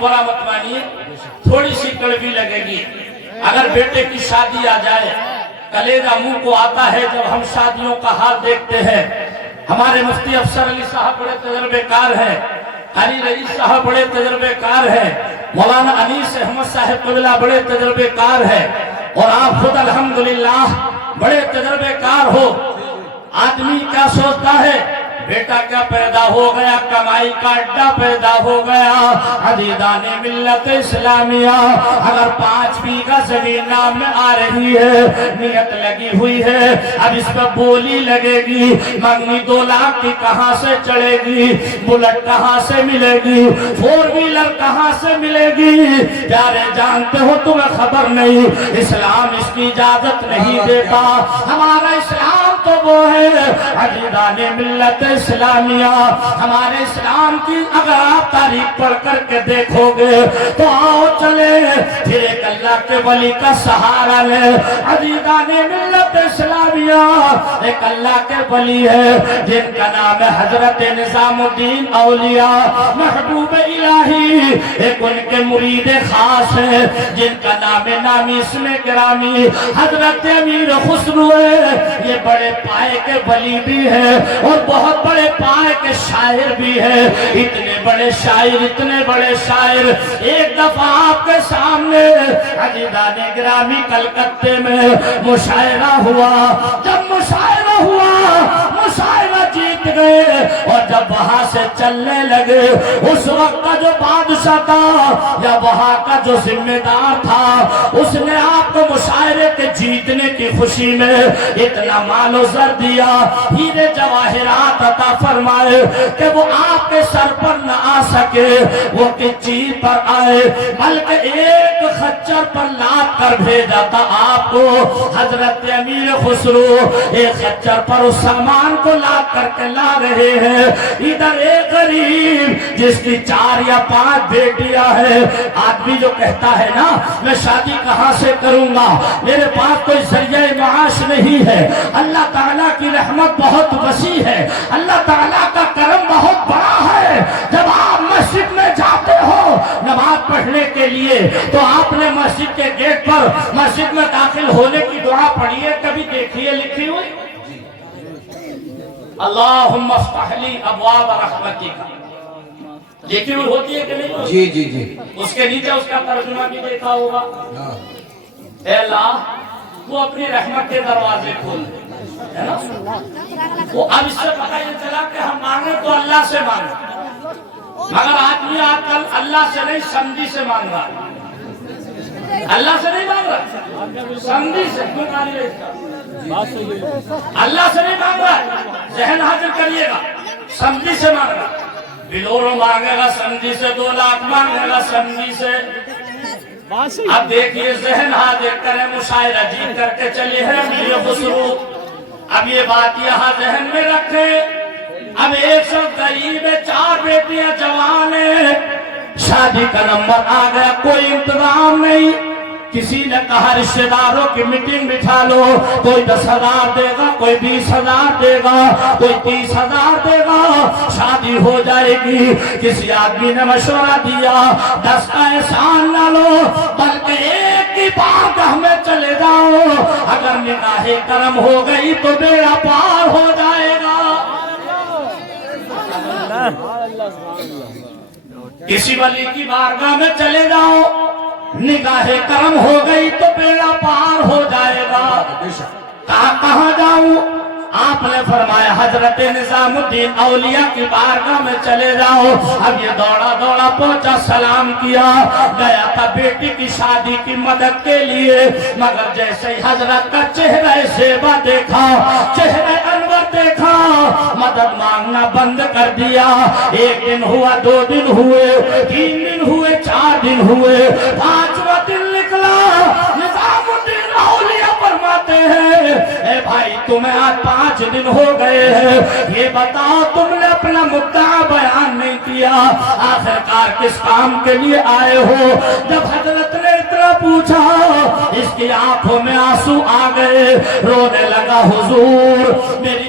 برا مت مانیے، تھوڑی سی کڑوی لگے گی۔ اگر بیٹے کی شادی آ جائے، کلیجہ منہ کو آتا ہے جب ہم شادیوں کا حال دیکھتے ہیں۔ ہمارے مفتی افسر علی صاحب بڑے تجربے کار ہیں، علی رئیس صاحب بڑے تجربے کار ہیں، مولانا انیس احمد صاحب قبلہ بڑے تجربے کار ہیں، اور آپ خود الحمدللہ بڑے تجربے کار ہو۔ آدمی کیا سوچتا ہے، بیٹا کیا پیدا ہو گیا، کمائی کا اڈا پیدا ہو گیا، عزیزان ملت اسلامیہ، اگر 5 بیگھہ زمین نام میں آ رہی ہے، نیت لگی ہوئی ہے، اب اس پہ بولی لگے گی، منگنی 2 لاکھ کی کہاں سے چڑھے گی، بلٹ کہاں سے ملے گی، 4 ویلر کہاں سے ملے گی؟ پیارے جانتے ہو تمہیں خبر نہیں، اسلام اس کی اجازت نہیں دیتا۔ ہمارا اسلام تو وہ ہے عزیزان ملت اسلامیہ، ہمارے اسلام کی اگر آپ تاریخ پڑھ کر کے دیکھو گے تو آؤ چلے پھر ایک اللہ کے ولی کا سہارا لے۔ عزیزان ملت اسلامیہ، ایک اللہ کے ولی ہے جن کا نام ہے حضرت نظام الدین اولیاء محبوب الہی، ایک ان کے مرید خاص ہے جن کا نام نامی اسم گرامی حضرت امیر خسرو ہے۔ یہ بڑے پائے کے ولی بھی ہے اور بہت بڑے پائے کے شاعر بھی ہے، اتنے بڑے شاعر۔ ایک دفعہ آپ کے سامنے عزیزان گرامی کلکتے میں مشاعرہ ہوا، جب مشاعرہ جیت گئے اور جب وہاں سے چلنے لگے، اس وقت کا جو بادشاہ تھا یا وہاں کا جو ذمہ دار تھا، اس نے آپ کو مشاعرے کے جیتنے کی خوشی میں اتنا مال و زر دیا، ہیرے جواہرات عطا فرمائے کہ وہ آپ کے سر پر نہ آ سکے، وہ کس چیز پر آئے، بلکہ ایک خچر پر لاد کر بھیجا تھا آپ کو حضرت امیر خسرو، ایک خچر پر اس سامان کو لاد کر کے لا رہے ہیں۔ ادھر ایک غریب جس کی 4 یا 5 بیٹیاں ہیں، آدمی جو کہتا ہے نا میں شادی کہاں سے کروں گا، میرے پاس کوئی ذریعہ معاش نہیں ہے، اللہ تعالیٰ کی رحمت بہت وسیع ہے، اللہ تعالیٰ کا کرم بہت بڑا ہے۔ جب آپ مسجد میں جاتے ہو نماز پڑھنے کے لیے تو آپ نے مسجد کے گیٹ پر مسجد میں داخل ہونے کی دعا پڑھی ہے، کبھی دیکھیے لکھی ہوئی؟ اللہم افتح لی ابواب رحمتک، لکھی ہوئی ہوتی ہے کہ نہیں؟ جی اس کے نیچے اس کا ترجمہ بھی دیکھا ہوگا، اے اللہ وہ اپنی رحمت کے دروازے کھول دے، ہے نا؟ وہ اب اس سے پتہ یہ چلا کہ ہم مانگے تو اللہ سے مانگے، مگر آدمی آج کل اللہ سے نہیں سمجھی سے مانگ رہا ہے، اللہ سے نہیں مانگ رہا، سمجھی سے، اللہ سے نہیں مانگ رہا ہے، ذہن حاضر کریے گا، سمجھی سے مانگ رہا ہے، بلوروں مانگے گا سمجھی سے، 2 لاکھ مانگے گا سمجھی سے۔ اب دیکھیے ذہن حاضر کریں، مشاعرہ جیت کر کے چلے ہیں امیر خسرو، اب یہ بات یہاں ذہن میں رکھیں، اب 100 قریب 4 بیٹیاں جوان ہیں، شادی کا نمبر آ گیا، کوئی انتظام نہیں، کسی نے کہا رشتہ داروں کی میٹنگ بٹھا لو، کوئی 10,000 دے گا، کوئی 20,000 دے گا، کوئی 30,000 دے گا، شادی ہو جائے گی۔ کسی آدمی نے مشورہ دیا 10 کا احسان نہ لو بلکہ 1 کی بارگاہ میں چلے جاؤ، اگر نگاہ کرم ہو گئی تو بیڑا پار ہو جائے گا۔ کسی ولی کی بارگاہ میں چلے جاؤ، نگاہ کرم ہو گئی تو بیڑا پار ہو جائے گا۔ کہاں جاؤں؟ آپ نے فرمایا حضرت نظام الدین اولیاء کی بارگاہ میں چلے جاؤ۔ اب یہ دوڑا پہنچا، سلام کیا، گیا تھا بیٹی کی شادی کی مدد کے لیے، مگر جیسے ہی حضرت کا چہرہ زیبا دیکھا، چہرہ انور دیکھا، مدد مانگنا بند کر دیا۔ 1 دن ہوا، 2 دن ہوئے، 3 دن ہوئے، 4 دن ہوئے، 5واں دن نکلا، نظام الدین اولیاء فرماتے ہیں اے بھائی تمہیں آج 5 دن ہو گئے ہیں، یہ بتاؤ تم نے اپنا مدعا بیان نہیں کیا، آخرکار کس کام کے لیے آئے ہو؟ جب حضرت نے اتنا پوچھا اس کی آنکھوں میں آنسو آ گئے، رونے لگا، حضور میری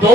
2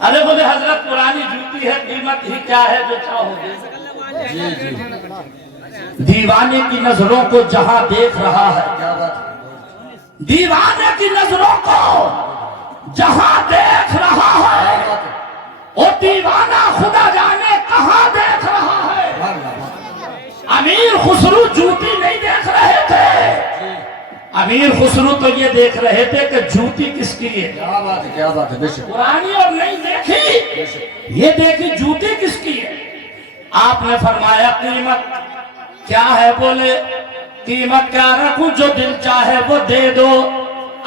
ارے بولے حضرت پرانی جوتی ہے، قیمت ہی کیا ہے جو چاہو گے۔ جی جی دیوانے کی نظروں کو جہاں دیکھ رہا ہے، کیا بات ہے، دیوانے کی نظروں کو جہاں دیکھ رہا ہے، کیا بات ہے، وہ دیوانہ خدا جانے کہاں دیکھ رہا ہے۔ سبحان اللہ، امیر خسرو جوتی نہیں دیکھ رہے تھے، امیر خسرو تو یہ دیکھ رہے تھے کہ جوتی کس کی ہے۔ کیا بات ہے، بے شک پرانی اور نہیں دیکھی، یہ دیکھی جوتی کس کی ہے۔ آپ نے فرمایا قیمت کیا ہے؟ بولے قیمت کیا رکھوں، جو دل چاہے وہ دے دو۔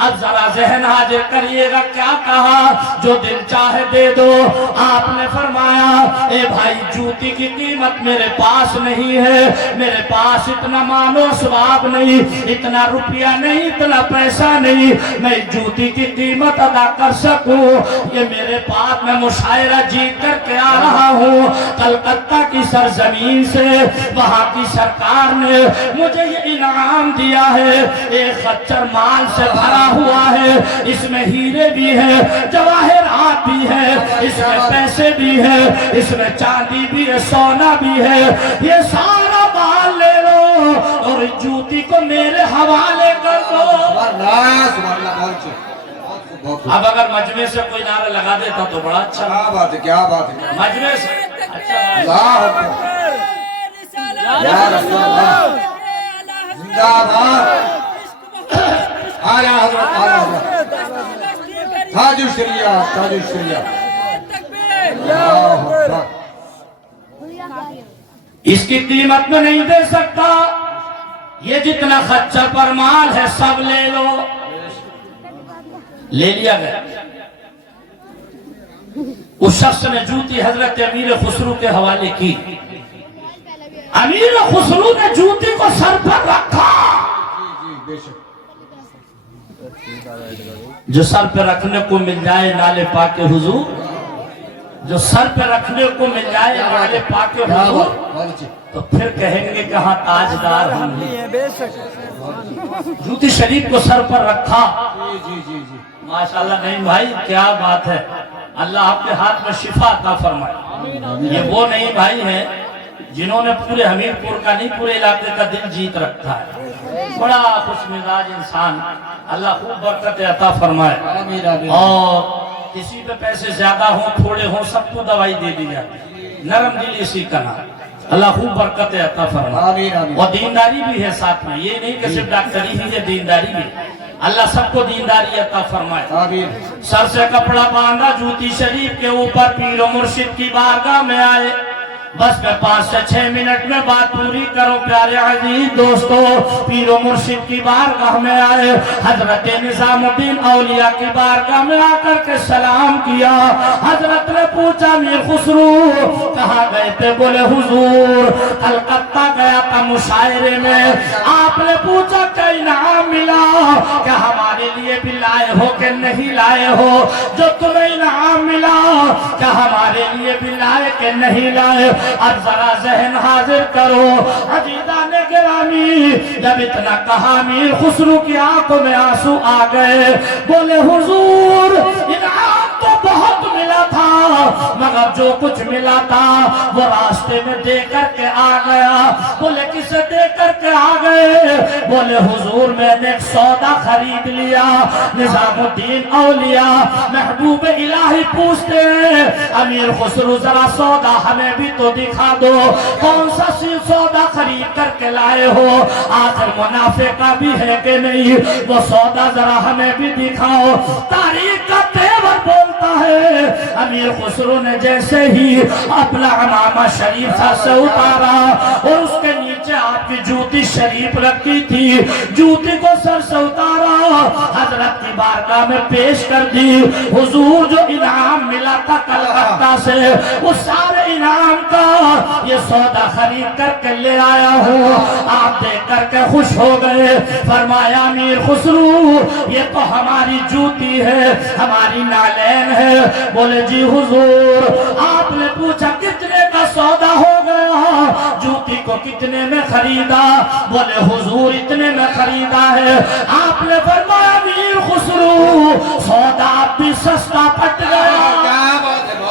اب ذرا ذہن حاضر کریے گا، کیا کہا؟ جو دل چاہے دے دو۔ آپ نے فرمایا اے بھائی جوتی کی قیمت میرے پاس نہیں ہے، میرے پاس اتنا مال و اسباب نہیں، اتنا روپیہ نہیں، اتنا پیسہ نہیں میں جوتی کی قیمت ادا کر سکوں۔ یہ میرے پاس میں مشاعرہ جیت کر کے آ رہا ہوں کلکتہ کی سرزمین سے، وہاں کی سرکار نے مجھے یہ انعام دیا ہے، ایک خچر مال سے بھرا ہوا ہے، اس میں ہیرے بھی ہیں، جواہرات بھی ہیں، اس میں پیسے بھی ہیں، اس میں چاندی بھی ہے، سونا بھی ہے، یہ سارا مال لے لو اور جوتی کو میرے حوالے کر دو۔ سبحان اللہ، بہت اچھا، بہت خوب، اب اگر مجمع سے کوئی نعرہ لگا دیتا تو بڑا اچھا، کیا بات ہے، کیا بات ہے، مجمع سے اچھا۔ اللہ اکبر، یا رسول اللہ، زندہ باد، آیا حضرت، آیا حضرت، تاج الشریعہ، تاج الشریعہ، اللہ اکبر، اس کی قیمت میں نہیں دے سکتا، یہ جتنا خچر پر مال ہے سب لے لو۔ لے لیا گیا۔ اس شخص نے جوتی حضرت امیر خسرو کے حوالے کی، امیر خسرو نے جوتی کو سر پر رکھا۔ جی بے شک، جو سر پہ رکھنے کو مل جائے نالے پاک حضور، جو سر پہ رکھنے کو مل جائے نالے پاک کیا بات، حضور، بہت اچھا، تو پھر کہیں گے کہاں تاجدار ہم ہیں۔ جوتی شریف کو سر پر رکھا، جی جی جی جی، ماشاءاللہ نہیں بھائی کیا بات ہے، اللہ آپ کے ہاتھ میں شفا عطا فرمائے۔ یہ وہ نہیں بھائی ہیں جنہوں نے پورے حمیرپور کا نہیں پورے علاقے کا دل جیت رکھا ہے، بڑا خوش مزاج انسان، اللہ خوب برکت عطا فرمائے۔ آمین آمین، اور کسی پہ پیسے زیادہ ہوں تھوڑے ہوں سب کو دوائی دے دی جاتی ہے، نرم دل اسی کا نام، اللہ خوب برکت عطا فرمائے۔ آمین آمین، اور دینداری بھی ہے ساتھ میں، یہ نہیں کہ صرف ڈاکٹری ہی ہے، دینداری بھی، اللہ سب کو دینداری عطا فرمائے۔ آمین، سر سے کپڑا باندھا، جوتی شریف کے اوپر، پیر و مرشد کی بارگاہ میں آئے۔ بس میں 5 سے 6 منٹ میں بات پوری کروں پیارے عزیز دوستو۔ پیر و مرشد کی بارگاہ میں آئے، حضرت نظام الدین اولیاء کی بارگاہ میں آ کر کے سلام کیا۔ حضرت نے پوچھا امیر خسرو کہاں گئے تھے؟ بولے حضور کلکتہ گیا تھا مشاعرے میں۔ آپ نے پوچھا کیا انعام ملا؟ کیا ہمارے لیے بھی لائے ہو کہ نہیں لائے ہو؟ جو تمہیں انعام ملا کیا ہمارے لیے بھی لائے کہ نہیں لائے؟ اب ذرا ذہن حاضر کرو عزیزان گرامی، جب اتنا کہا امیر خسرو کی آنکھوں میں آنسو آ گئے، بولے حضور انعام تو بہت ملا تھا مگر جو کچھ ملا تھا وہ راستے میں دے کر کے آ گیا۔ بولے کسے دے کر کے آ گئے؟ بولے حضور میں نے ایک سودا خرید لیا۔ نظام الدین اولیاء محبوب الہی پوچھتے ہیں امیر خسرو ذرا سودا ہمیں بھی تو دکھا دو، کون سا سودا خرید کر کے لائے ہو؟ آخر منافع کا بھی ہے کہ نہیں؟ وہ سودا ذرا ہمیں بھی دکھاؤ۔ تاریخ کا تیور بولتا ہے امیر خسرو نے جیسے ہی اپنا عمامہ شریف سے اتارا اور اس کے نیچے آپ کی جوتی شریف رکھی تھی، جوتی کو سر سے اتارا، حضرت کی بارگاہ میں پیش کر دی۔ حضور جو انعام ملا تھا کلکتہ سے وہ سارے انعام کا یہ سودا خرید کر کے لے آیا ہوں۔ آپ دیکھ کر کے خوش ہو گئے، فرمایا امیر خسرو یہ تو ہماری جوتی ہے، ہماری نالین ہے۔ بولے جی حضور۔ آپ نے پوچھا کتنے کا سودا ہو گیا؟ جوتی کو کتنے میں خریدا؟ بولے حضور اتنے میں خریدا ہے۔ آپ نے فرمایا امیر خسرو سودا بھی سستا پٹ گیا۔